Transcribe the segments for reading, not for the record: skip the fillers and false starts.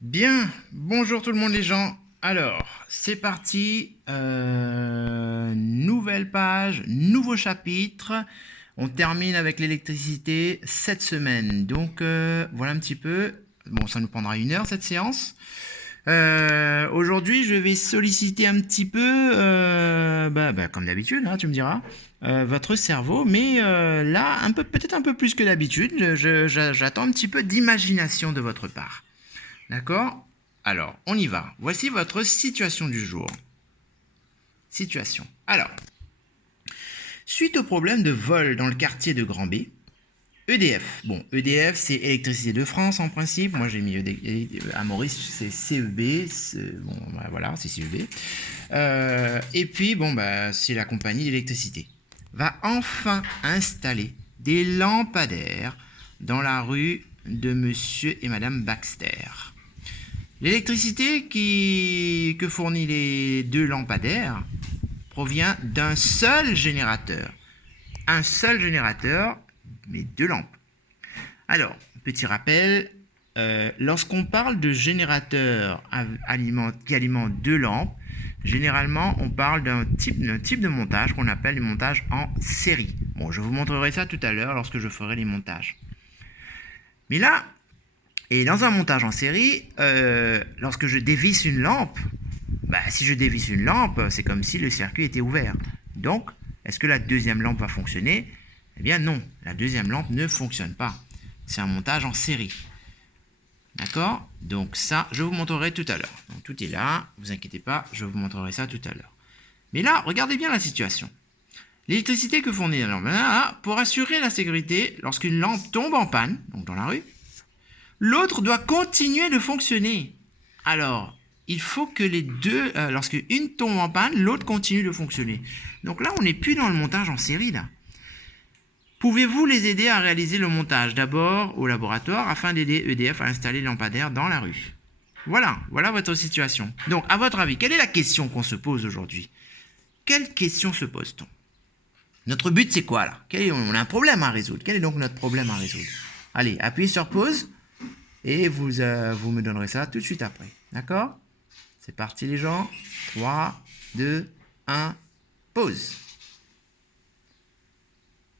Bien, bonjour tout le monde les gens. Alors, c'est parti. Nouvelle page, nouveau chapitre. On termine avec l'électricité cette semaine. Donc, voilà un petit peu. Bon, ça nous prendra 1 heure cette séance. Aujourd'hui, je vais solliciter un petit peu, comme d'habitude, hein, tu me diras, votre cerveau, mais là, peut-être un peu plus que d'habitude. J'attends un petit peu d'imagination de votre part. D'accord? Alors, on y va. Voici votre situation du jour. Situation. Alors, suite au problème de vol dans le quartier de Grand B, EDF. Bon, EDF, c'est Électricité de France en principe. Moi, j'ai mis à Maurice, c'est CEB. Bon, voilà, c'est CEB. Et puis, c'est la compagnie d'électricité. Va enfin installer des lampadaires dans la rue de Monsieur et Madame Baxter. L'électricité que fournit les 2 lampadaires provient d'un seul générateur. Un seul générateur, mais 2 lampes. Alors, petit rappel, lorsqu'on parle de générateur qui alimente 2 lampes, généralement on parle d'un type de montage qu'on appelle le montage en série. Bon, je vous montrerai ça tout à l'heure lorsque je ferai les montages. Mais là, et dans un montage en série, lorsque je dévisse une lampe, si je dévisse une lampe, c'est comme si le circuit était ouvert. Donc, est-ce que la deuxième lampe va fonctionner? Eh bien non, la deuxième lampe ne fonctionne pas. C'est un montage en série. D'accord? Donc ça, je vous montrerai tout à l'heure. Donc tout est là, ne vous inquiétez pas, je vous montrerai ça tout à l'heure. Mais là, regardez bien la situation. L'électricité que fournit la lampe, pour assurer la sécurité, lorsqu'une lampe tombe en panne, donc dans la rue, l'autre doit continuer de fonctionner. Alors, il faut que les deux, lorsque une tombe en panne, l'autre continue de fonctionner. Donc là, on n'est plus dans le montage en série, là. Pouvez-vous les aider à réaliser le montage d'abord au laboratoire afin d'aider EDF à installer les lampadaires dans la rue? Voilà votre situation. Donc, à votre avis, quelle est la question qu'on se pose aujourd'hui? Quelle question se pose-t-on? Notre but, c'est quoi, là? On a un problème à résoudre. Quel est donc notre problème à résoudre? Allez, appuyez sur pause. Et vous me donnerez ça tout de suite après. D'accord? C'est parti les gens. 3, 2, 1, pause.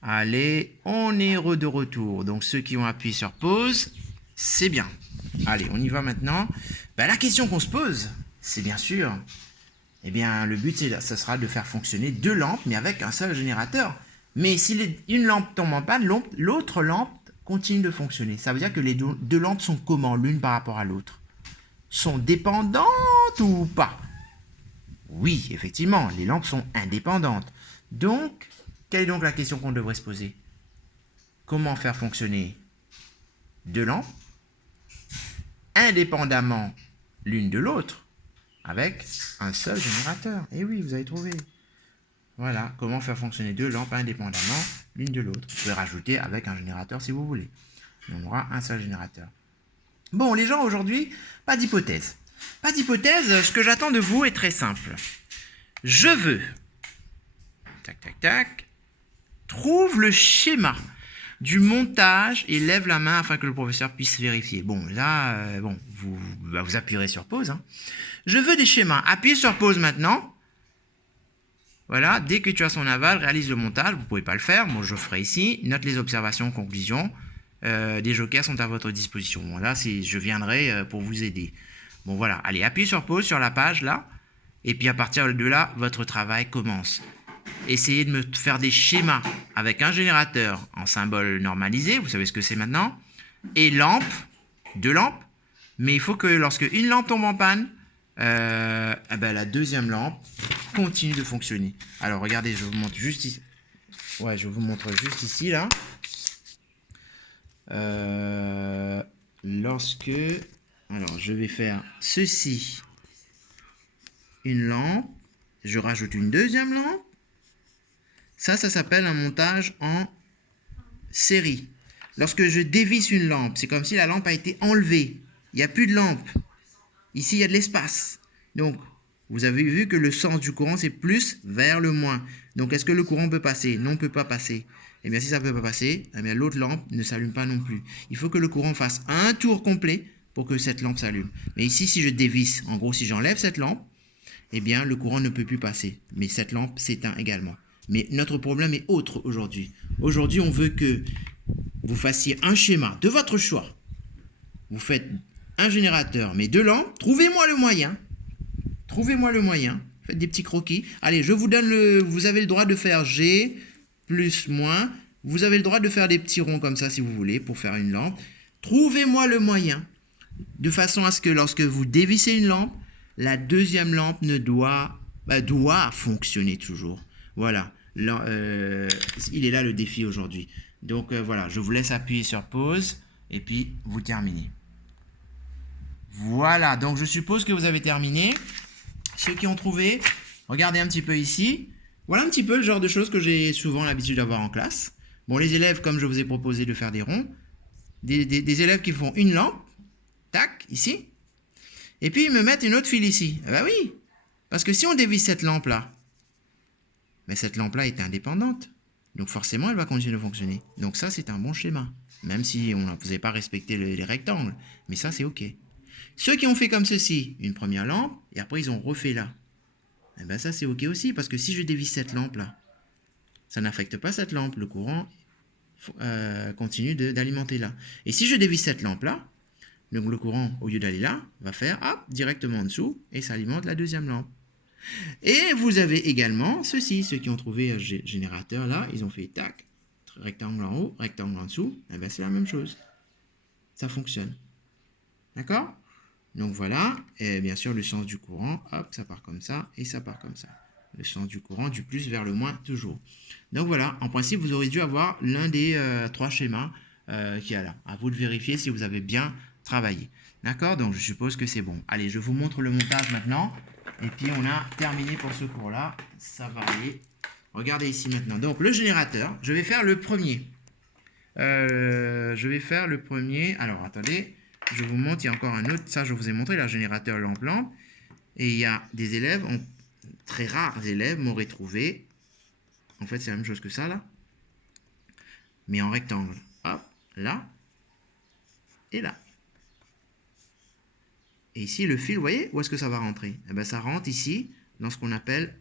Allez, on est de retour. Donc ceux qui ont appuyé sur pause, c'est bien. Allez, on y va maintenant. La question qu'on se pose, c'est bien sûr, le but, ce sera de faire fonctionner 2 lampes, mais avec un seul générateur. Mais si une lampe tombe en panne, l'autre lampe continue de fonctionner. Ça veut dire que les 2 lampes sont comment l'une par rapport à l'autre? Sont dépendantes ou pas? Oui, effectivement, les lampes sont indépendantes. Donc, quelle est donc la question qu'on devrait se poser? Comment faire fonctionner 2 lampes indépendamment l'une de l'autre avec un seul générateur? Eh oui, vous avez trouvé. Voilà, comment faire fonctionner 2 lampes indépendamment l'une de l'autre. Vous pouvez rajouter avec un générateur si vous voulez. On aura un seul générateur. Bon, les gens, aujourd'hui, pas d'hypothèse. Pas d'hypothèse, ce que j'attends de vous est très simple. Je veux, tac, tac, tac, trouve le schéma du montage et lève la main afin que le professeur puisse vérifier. Bon, là, vous appuierez sur pause. Hein. Je veux des schémas. Appuyez sur pause maintenant. Voilà, dès que tu as son aval, réalise le montage. Vous ne pouvez pas le faire, moi je le ferai ici. Note les observations, conclusions. Des jokers sont à votre disposition. Bon, là, je viendrai pour vous aider. Bon, voilà, allez, appuyez sur pause sur la page, là. Et puis à partir de là, votre travail commence. Essayez de me faire des schémas avec un générateur en symbole normalisé. Vous savez ce que c'est maintenant. Et lampe, 2 lampes. Mais il faut que lorsque une lampe tombe en panne, la deuxième lampe continue de fonctionner. Alors regardez, je vous montre juste ici. Ouais, je vous montre juste ici là. Alors je vais faire ceci, une lampe, je rajoute une deuxième lampe. Ça s'appelle un montage en série. Lorsque je dévisse une lampe, c'est comme si la lampe a été enlevée. Il n'y a plus de lampe. Ici, il y a de l'espace. Donc, vous avez vu que le sens du courant, c'est plus vers le moins. Donc, est-ce que le courant peut passer? Non, ne peut pas passer. Eh bien, si ça ne peut pas passer, l'autre lampe ne s'allume pas non plus. Il faut que le courant fasse un tour complet pour que cette lampe s'allume. Mais ici, si je dévisse, en gros, si j'enlève cette lampe, eh bien, le courant ne peut plus passer. Mais cette lampe s'éteint également. Mais notre problème est autre aujourd'hui. Aujourd'hui, on veut que vous fassiez un schéma de votre choix. Vous faites un générateur, mais 2 lampes. Trouvez-moi le moyen. Trouvez-moi le moyen. Faites des petits croquis. Allez, je vous donne vous avez le droit de faire G, plus, moins. Vous avez le droit de faire des petits ronds comme ça si vous voulez pour faire une lampe. Trouvez-moi le moyen de façon à ce que lorsque vous dévissez une lampe, la deuxième lampe doit fonctionner toujours. Voilà. Là, il est là le défi aujourd'hui. Donc voilà, je vous laisse appuyer sur pause et puis vous terminez. Voilà, donc je suppose que vous avez terminé. Ceux qui ont trouvé, regardez un petit peu ici. Voilà un petit peu le genre de choses que j'ai souvent l'habitude d'avoir en classe. Bon, les élèves, comme je vous ai proposé de faire des ronds, des élèves qui font une lampe, tac, ici, et puis ils me mettent une autre file ici. Ah bah oui, parce que si on dévisse cette lampe-là, mais cette lampe-là est indépendante, donc forcément elle va continuer de fonctionner. Donc ça, c'est un bon schéma, même si vous n'avez pas respecté les rectangles, mais ça, c'est OK. Ceux qui ont fait comme ceci, une première lampe, et après ils ont refait là, et bien ça, c'est OK aussi, parce que si je dévisse cette lampe-là, ça n'affecte pas cette lampe, le courant continue d'alimenter là. Et si je dévisse cette lampe-là, donc le courant, au lieu d'aller là, va faire hop, directement en dessous, et ça alimente la deuxième lampe. Et vous avez également ceci, ceux qui ont trouvé un générateur là, ils ont fait tac, rectangle en haut, rectangle en dessous, et bien c'est la même chose. Ça fonctionne. D'accord? Donc voilà, et bien sûr le sens du courant, hop, ça part comme ça, et ça part comme ça. Le sens du courant, du plus vers le moins, toujours. Donc voilà, en principe, vous aurez dû avoir l'un des 3 schémas qu'il y a là. À vous de vérifier si vous avez bien travaillé. D'accord? Donc je suppose que c'est bon. Allez, je vous montre le montage maintenant. Et puis on a terminé pour ce cours-là. Ça va aller. Regardez ici maintenant. Donc le générateur, je vais faire le premier. Alors attendez, je vous montre, il y a encore un autre. Ça, je vous ai montré, le générateur lampe-lampe. Et il y a des élèves, très rares élèves m'auraient trouvé. En fait, c'est la même chose que ça, là. Mais en rectangle. Hop, là. Et là. Et ici, le fil, vous voyez, où est-ce que ça va rentrer? Eh bien, ça rentre ici, dans ce qu'on appelle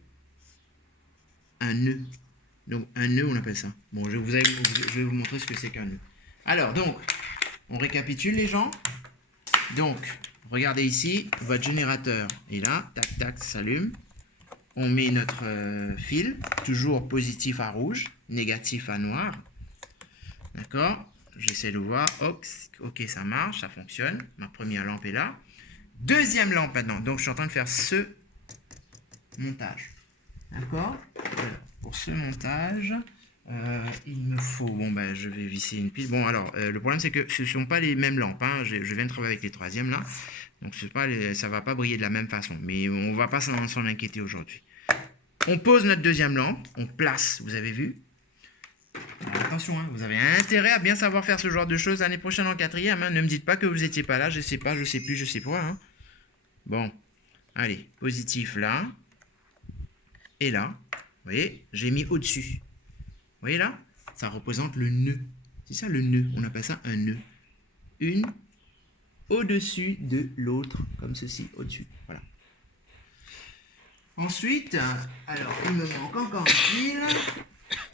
un nœud. Donc, un nœud, on appelle ça. Bon, je vais vous montrer ce que c'est qu'un nœud. Alors, donc, on récapitule, les gens. Donc, regardez ici, votre générateur est là. Tac, tac, ça s'allume. On met notre fil, toujours positif à rouge, négatif à noir. D'accord? J'essaie de voir. Ok, ça marche, ça fonctionne. Ma première lampe est là. Deuxième lampe maintenant. Donc, je suis en train de faire ce montage. D'accord? Voilà. Pour ce montage, il me faut... Bon, ben, je vais visser une pile. Bon, alors, le problème, c'est que ce ne sont pas les mêmes lampes. Hein. Je viens de travailler avec les troisièmes, là. Donc, ça ne va pas briller de la même façon. Mais on ne va pas s'en inquiéter aujourd'hui. On pose notre deuxième lampe. On place, vous avez vu? Alors, attention, hein, vous avez intérêt à bien savoir faire ce genre de choses l'année prochaine en quatrième. Hein. Ne me dites pas que vous n'étiez pas là. Je ne sais pas, je ne sais plus, je ne sais pas. Hein. Bon, allez, positif là. Et là, vous voyez, j'ai mis au-dessus. Vous voyez là? Ça représente le nœud. C'est ça le nœud. On appelle ça un nœud. Une au-dessus de l'autre, comme ceci, au-dessus. Voilà. Ensuite, alors, il me manque encore un fil.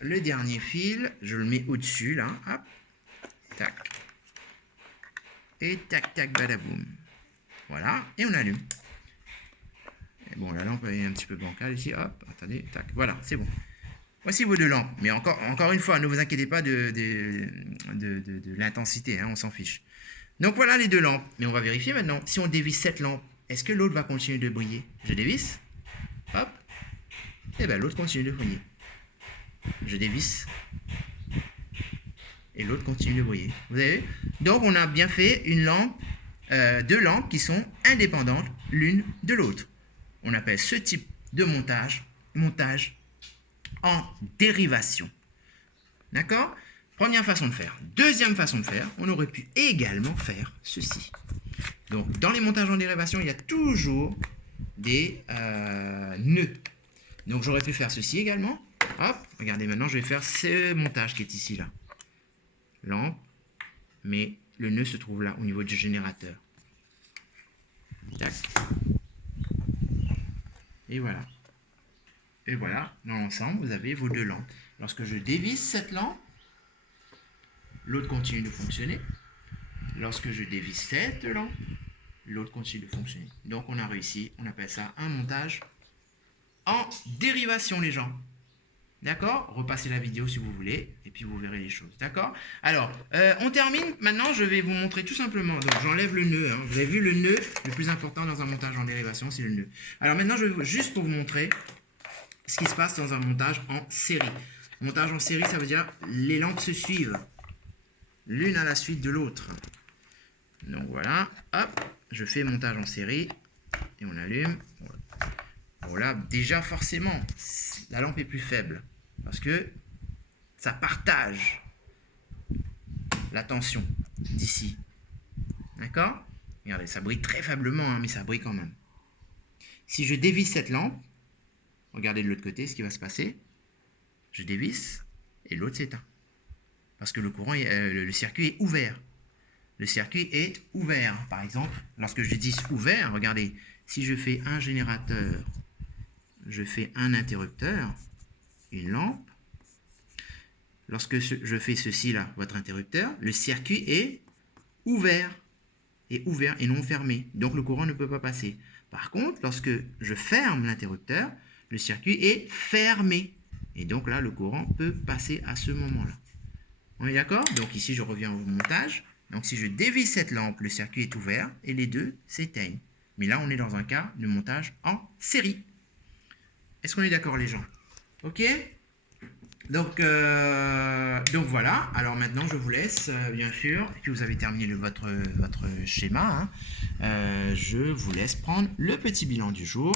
Le dernier fil, je le mets au-dessus, là. Hop. Tac. Et tac, tac, badaboum. Voilà. Et on allume. Et bon, la lampe est un petit peu bancale ici. Hop. Attendez. Tac. Voilà. C'est bon. Voici vos 2 lampes. Mais encore une fois, ne vous inquiétez pas de l'intensité. Hein, on s'en fiche. Donc voilà les 2 lampes. Mais on va vérifier maintenant. Si on dévisse cette lampe, est-ce que l'autre va continuer de briller? Je dévisse. Hop. Et bien l'autre continue de briller. Je dévisse. Et l'autre continue de briller. Vous avez vu? Donc on a bien fait une lampe, 2 lampes qui sont indépendantes l'une de l'autre. On appelle ce type de montage en dérivation. D'accord? Première façon de faire. Deuxième façon de faire, on aurait pu également faire ceci. Donc, dans les montages en dérivation, il y a toujours des nœuds. Donc, j'aurais pu faire ceci également. Hop, regardez, maintenant, je vais faire ce montage qui est ici, là. Lampe, mais le nœud se trouve là, au niveau du générateur. Et voilà. Et voilà, dans l'ensemble, vous avez vos deux lampes. Lorsque je dévisse cette lampe, l'autre continue de fonctionner. Lorsque je dévisse cette lampe, l'autre continue de fonctionner. Donc on a réussi, on appelle ça un montage en dérivation, les gens. D'accord? Repassez la vidéo si vous voulez, et puis vous verrez les choses. D'accord? Alors, on termine. Maintenant, je vais vous montrer tout simplement. Donc, j'enlève le nœud. Hein. Vous avez vu le nœud, le plus important dans un montage en dérivation, c'est le nœud. Alors maintenant, je vais juste pour vous montrer ce qui se passe dans un montage en série. Montage en série, ça veut dire les lampes se suivent, l'une à la suite de l'autre. Donc voilà, hop, je fais montage en série, et on allume. Voilà, déjà forcément, la lampe est plus faible. Parce que ça partage la tension d'ici. D'accord? Regardez, ça brille très faiblement, hein, mais ça brille quand même. Si je dévisse cette lampe, regardez de l'autre côté ce qui va se passer. Je dévisse et l'autre s'éteint. Parce que le courant, le circuit est ouvert. Le circuit est ouvert. Par exemple, lorsque je dis ouvert, regardez, si je fais un générateur, je fais un interrupteur, une lampe. Lorsque je fais ceci là, votre interrupteur, le circuit est ouvert et non fermé. Donc le courant ne peut pas passer. Par contre, lorsque je ferme l'interrupteur, le circuit est fermé. Et donc là, le courant peut passer à ce moment-là. On est d'accord? Donc ici, je reviens au montage. Donc si je dévisse cette lampe, le circuit est ouvert et les deux s'éteignent. Mais là, on est dans un cas de montage en série. Est-ce qu'on est d'accord, les gens? Ok? Donc voilà. Alors maintenant, je vous laisse, bien sûr, et puis vous avez terminé votre schéma. Hein. Je vous laisse prendre le petit bilan du jour.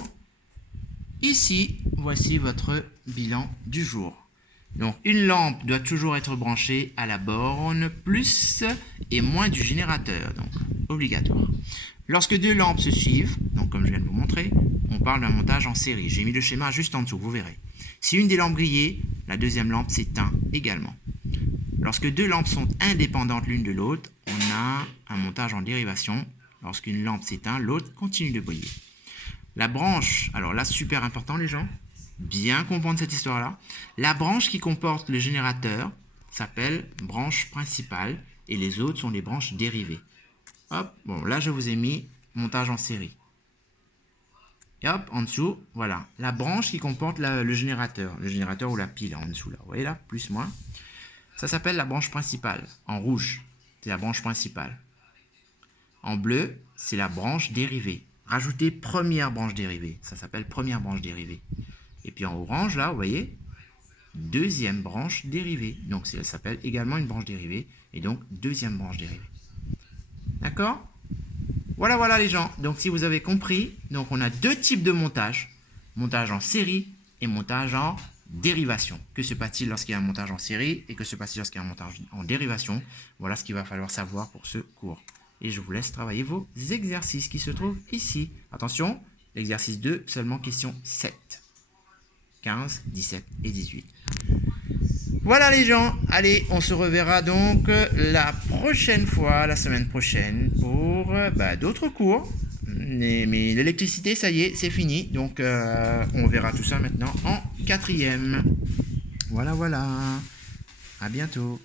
Ici, voici votre bilan du jour. Donc, une lampe doit toujours être branchée à la borne plus et moins du générateur, donc obligatoire. Lorsque deux lampes se suivent, donc comme je viens de vous montrer, on parle d'un montage en série. J'ai mis le schéma juste en dessous, vous verrez. Si une des lampes grillait, la deuxième lampe s'éteint également. Lorsque deux lampes sont indépendantes l'une de l'autre, on a un montage en dérivation. Lorsqu'une lampe s'éteint, l'autre continue de briller. La branche, alors là, super important les gens, bien comprendre cette histoire-là. La branche qui comporte le générateur s'appelle branche principale et les autres sont les branches dérivées. Hop, bon, là je vous ai mis montage en série. Et hop, en dessous, voilà, la branche qui comporte le générateur ou la pile en dessous là. Vous voyez là, plus, moins. Ça s'appelle la branche principale. En rouge, c'est la branche principale. En bleu, c'est la branche dérivée. Rajoutez première branche dérivée. Ça s'appelle première branche dérivée. Et puis en orange, là, vous voyez, deuxième branche dérivée. Donc, ça s'appelle également une branche dérivée. Et donc, deuxième branche dérivée. D'accord? Voilà les gens. Donc, si vous avez compris, donc on a deux types de montage. Montage en série et montage en dérivation. Que se passe-t-il lorsqu'il y a un montage en série et que se passe-t-il lorsqu'il y a un montage en dérivation? Voilà ce qu'il va falloir savoir pour ce cours. Et je vous laisse travailler vos exercices qui se trouvent ici. Attention, l'exercice 2, seulement question 7, 15, 17 et 18. Voilà les gens, allez, on se reverra donc la prochaine fois, la semaine prochaine, pour d'autres cours. Mais l'électricité, ça y est, c'est fini. Donc, on verra tout ça maintenant en 4e. Voilà. À bientôt.